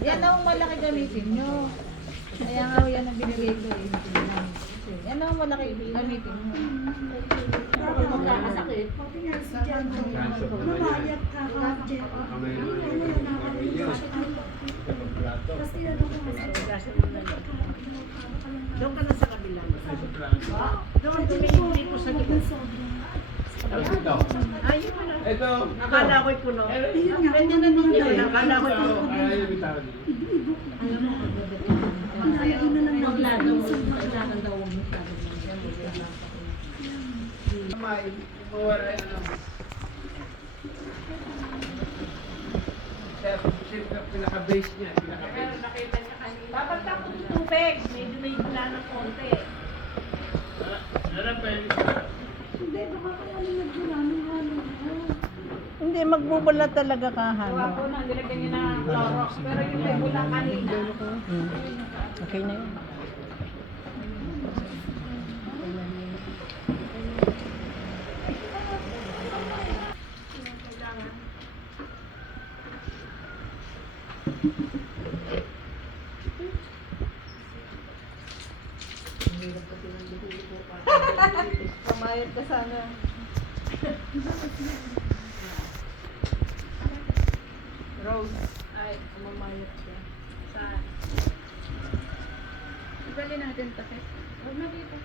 Yan ang malaki gamitin nyo. Kaya nga yan ang binigay ko eh. Yan ang malaki gamitin nyo. Magkakasakit. Lumayat ka ka, Jeff. Ano yun, tapos tinanong ko Doon ka na sa kabila. Doon, tumingin ko sa gitna. Ito. Ayun mo na. Ito. Akala ko'y puno. Ayun nga, ganyan na lang. Akala ko'y puno. Alam mo, ayun na lang. Maglado. Kailangan daw huwag masyado. May mawala yan ang pinaka-base niya. Pero nakita niya kanina. Dapat ako ng tubig. Medyo may bula ng konti. Hindi, baka kaya nang nagdula ng halo. Hindi, magbubula talaga ka, Gawa ko na, nilagyan niya ng Clorox. Pero yung may bula kanina. Okay na yun. Pamayat ka sana. Rose. Ay, mamayat ka. Saan? Ibali natin kasi. Huwag na dito.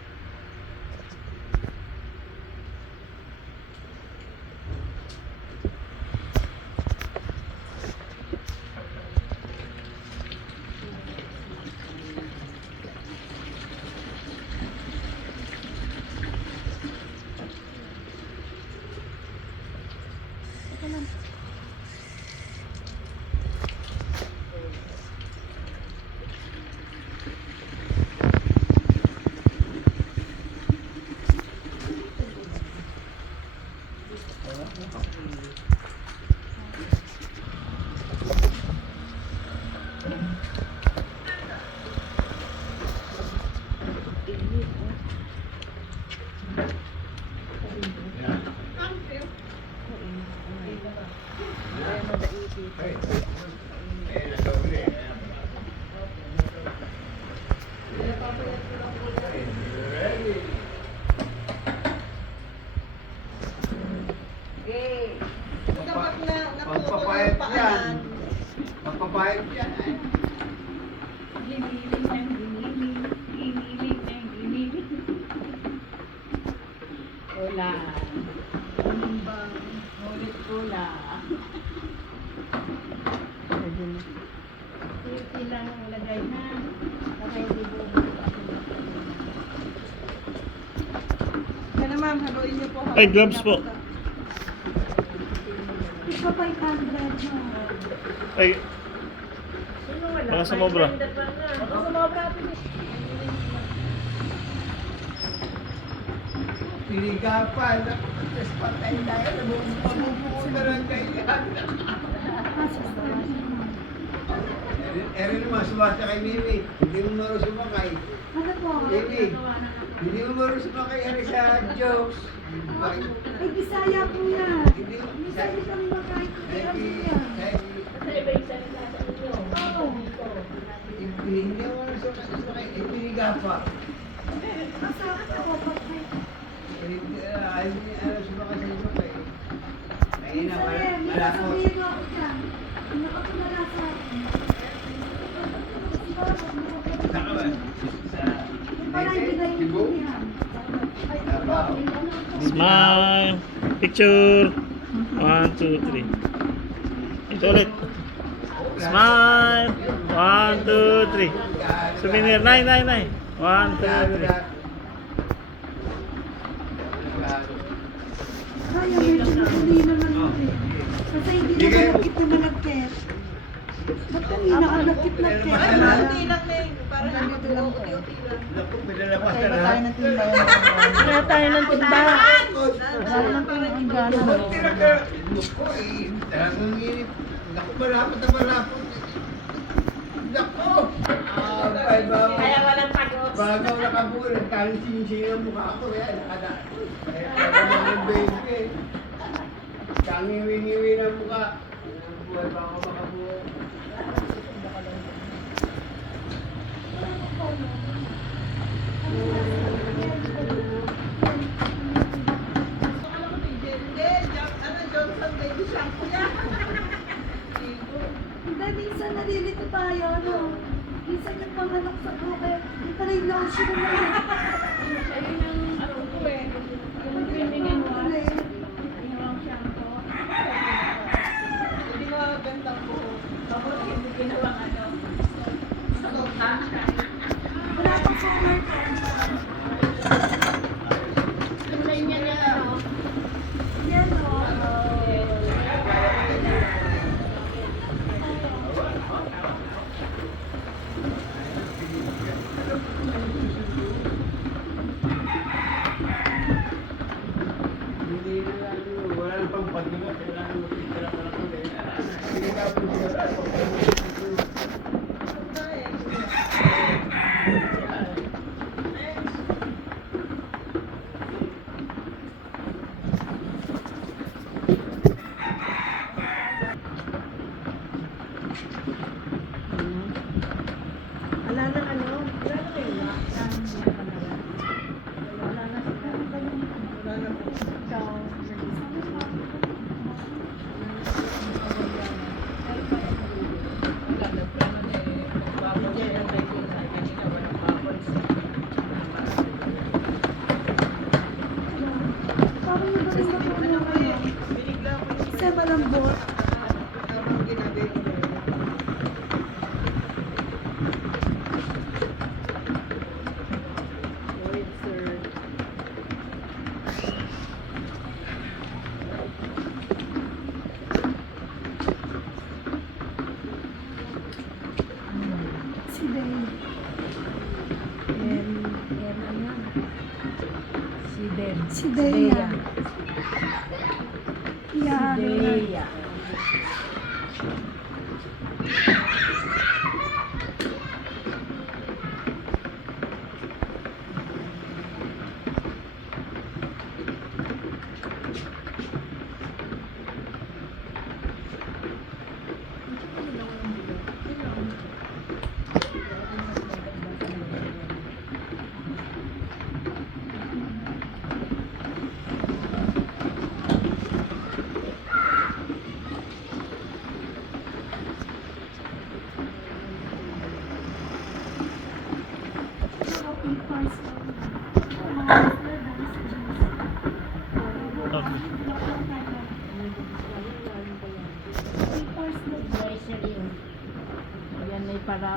Magpapayat yan. Magpapayat yan. Giniling ng giniling. Giniling ng giniling. Wala. Bang. Ulit pula. Ilang lagay na. Para hindi bubog. Yan na ma'am, haluin niyo po. Ay, gloves po. Ikaw pa 500 mo. Ay, Sino wala? baka sumobra. Baka sumobra. Pinigapan. Tapos patay tayo. Mabubuo na lang kaya. Erin naman, sumakay kay Mimi. Hindi mo marunong sumakay. Ano po? Mimi, hindi mo marunong sumakay Erin sa jokes. Ay, Bisaya po yan. Hindi mo. Bisaya kami makahit. Kaya po yan. Sa iba yung salita sa inyo. Oo. Hindi mo marunong sumakay. Pinigapa. Masakit ako pag may... Ayaw niya sumakay sa jokes. Ayun na, Bisaya, may malako. sasabihin mo ako dyan. Nakatulala sa akin. Saka ba? Yung pala hindi na Cebu? intindihan. Ay, Davao. Smile. Picture. 1, 2, 3. Ito ulit. Smile. 1, 2, 3. Souvenir. 9, 9, 9. 1, 2, 3. Kaya medyo nakuli naman mo eh. Kasi hindi na malagkit na malagkit. Ba't kanina ka nagkit-nagkit? Ay, maunti lang na yun. Parang uti-uti lang. Naku, pinalapas Kaya na ba tayo lahat. ng timba yan? Kaya tayo ng timba. Wala nang timba. Naku, talagang inip. Naku, malapot na malapot. Naku! Ay, baba. Kaya walang pagod. Bagaw nakabuo, nagkalisin-sin ang mukha ko. Kaya nakadaan. Kaya talagang baby. Kangiwi-ngiwi na mukha. Buhay pa ako makabuo. Hindi, minsan nalilito tayo, no? Minsan yung panganak sa buke, yung pala yung lotion na naman. Ayun yung ano ko eh. Yung cleaning and wash. Yung shampoo. Hindi mga gandang buhok. Tapos hindi ginawang ano. Wala pang summer time. Kulay niya na ano. Yan, no? Hindi na lang, wala nang pang pagdigat. Kailangan mo pintira ka lang ulit. Hindi ka pintira. Wala na ano? Wala na kayo. Parang yung ba rin matulungan? Isa malambot. Si Day. Si Deya. Deya. Yan ay para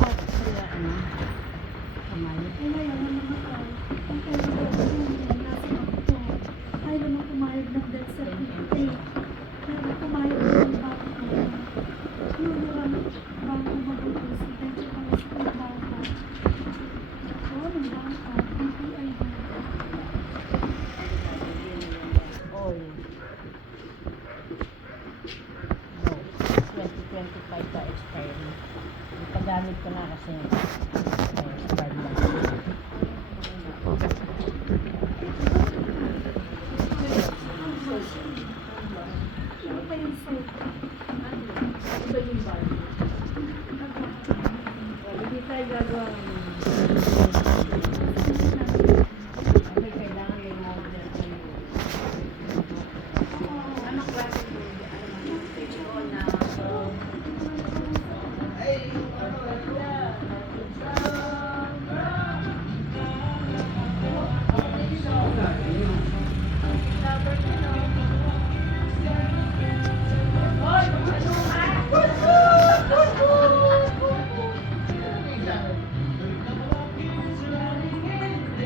soft kaya ano. Kamay. Ay, naman pumayag ng death certificate. Pero pumayag ng bata ko. Yun naman, bago mag-utos. Medyo pala sa bata. Oo, ng bata. BPI na. Oil. No. 2025 pa expiry. Ipagamit ko na kasi expired na. Ano pa yung soap? Ito yung bar. Hindi tayo gagawa ng kasi kailangan may model kayo. Anong klase mo?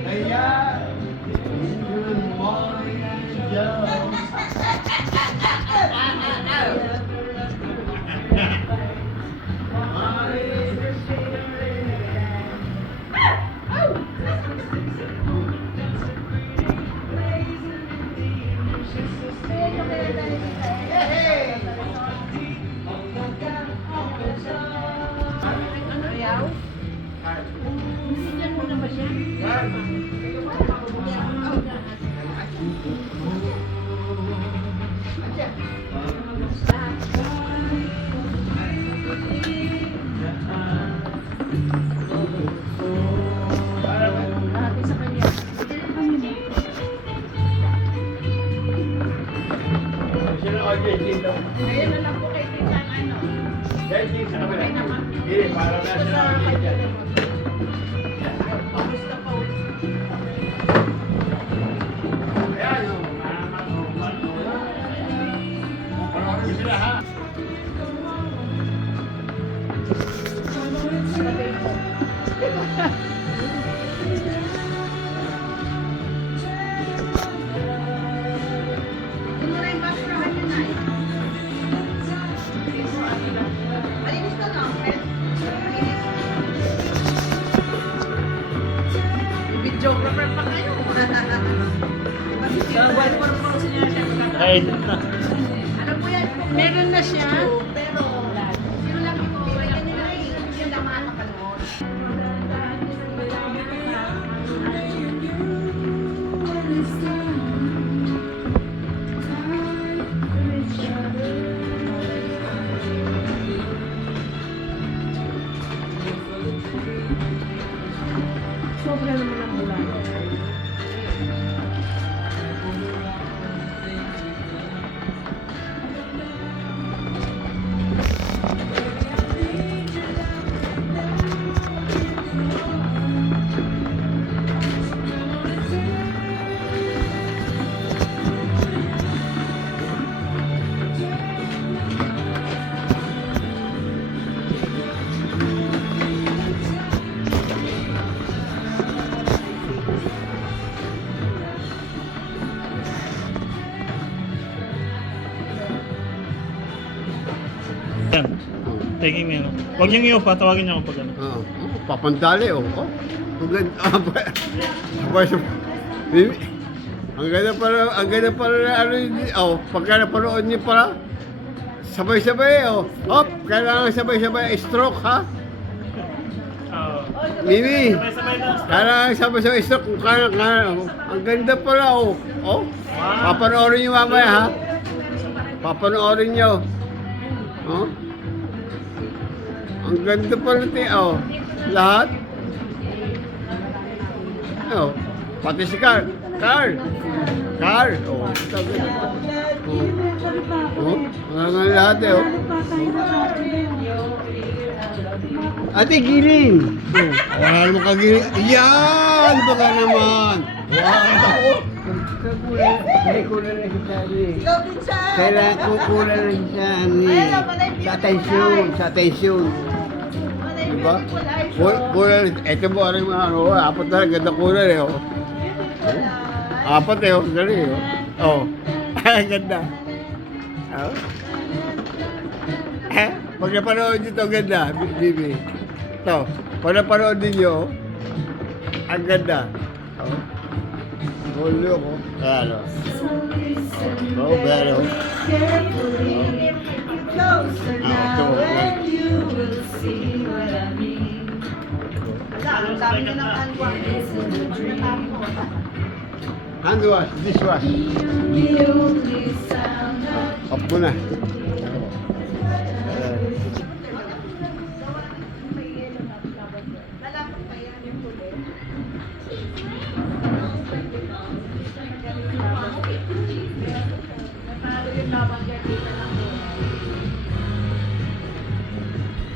Kaya, good morning, Joe. Jay dito. Ayun na lang po kay Tita ano. Jay dito sa kabila. Hindi, para na siya nakakita. Pausta pa ulit. Ayan, oh. Panoorin sila, ha? Videographer pa kayo. Naka-edit na. Ano po yan? Meron na siya. Pero, sino lang po, wala nila yung lang makakapanood. Sobra naman ang bulan. Yan. Taking me, no? Huwag niyong iyo pa, tawagin niyo ako pag ano. Oo. Papandali, oh. Oh. Ang ganda. Ang ganda pala na ano yun. Oh, pagka napanood niyo pala, sabay-sabay, oh. Hop, kailangan sabay-sabay stroke, ha? Oo. Mimi, Sabay-sabay na. kailangan sabay-sabay stroke kung kailangan. Oh. Ang ganda pala, oh. Oh, papanoorin niyo mamaya, ha? Papanoorin niyo. Oh. Ang ganda pala, oh. Lahat. Oh, pati si Carl. Carl. Carl. Oh, sabi. Oh, mga lahat eh. Oh. Ate, giling. Oh, wala naman kagiling. Yan! Baka naman. Wow! Kukulan na si Charlie. Kailangan kukulan na si Charlie. Sa atensyon, sa atensyon. Diba? Kulan, eto mo rin mga ano, apat na ganda kulan eh. Oh. Apat eh, oh, galing eh. Oh. Ay, ganda. Oh. Pag napanood nyo ito, ganda, Bibi. Ito, pag napanood ninyo, ang ganda. Oh. Hulyo ko. Kaya ano. Oh, pero. Ito. Hand wash, dishwash. Off ko na. Natalo yung laban kay Tita ng